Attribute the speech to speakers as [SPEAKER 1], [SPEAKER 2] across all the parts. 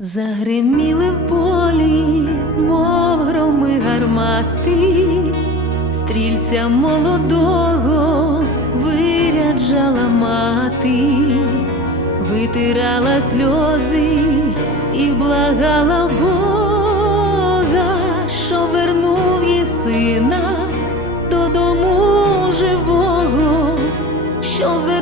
[SPEAKER 1] Загриміли в полі, мов громи гармати, стрільця молодого виряджала мати, витирала сльози і благала Бога, що вернув їй сина додому живого, що вернув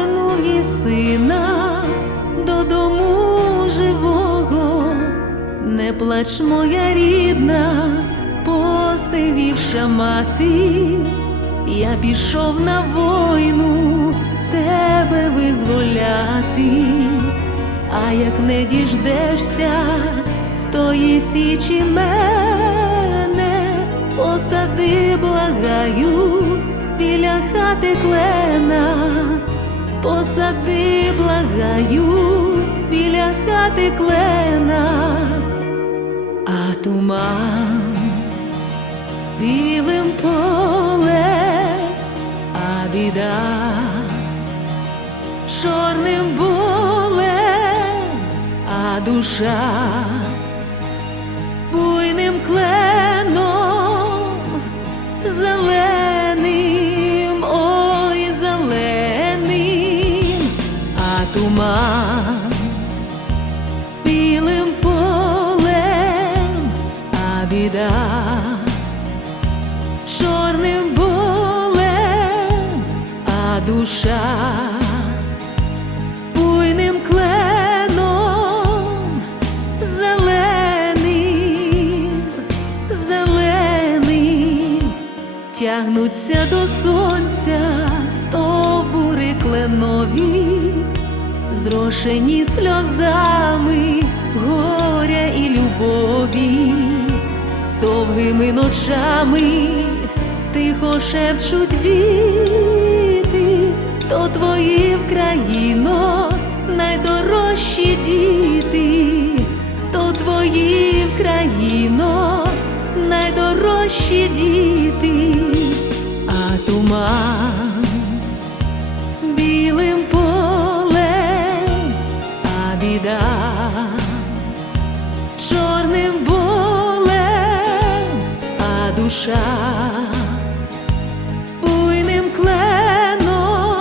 [SPEAKER 1] не плач, моя рідна, посивівша мати, я пішов на війну тебе визволяти, а як не діждешся з тої січі мене, посади, благаю, біля хати клена. Посади, благаю, біля хати клена, туман білим поле, а біда чорним болем, а душа біда. Чорним болем, а душа буйним кленом. Зеленим, зеленим тягнуться до сонця стовбури кленові, зрошені сльозами горя і любові, довгими ночами тихо шепчуть віти, то твої в країно найдорожчі діти, то твої в країно найдорожчі діти, а туман душа. Буйним кленом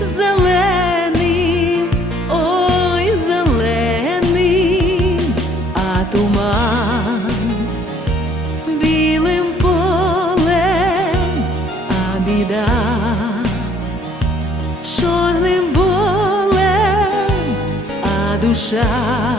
[SPEAKER 1] зеленим, ой, зеленим, а туман білим полем, а біда чорним болем, а душа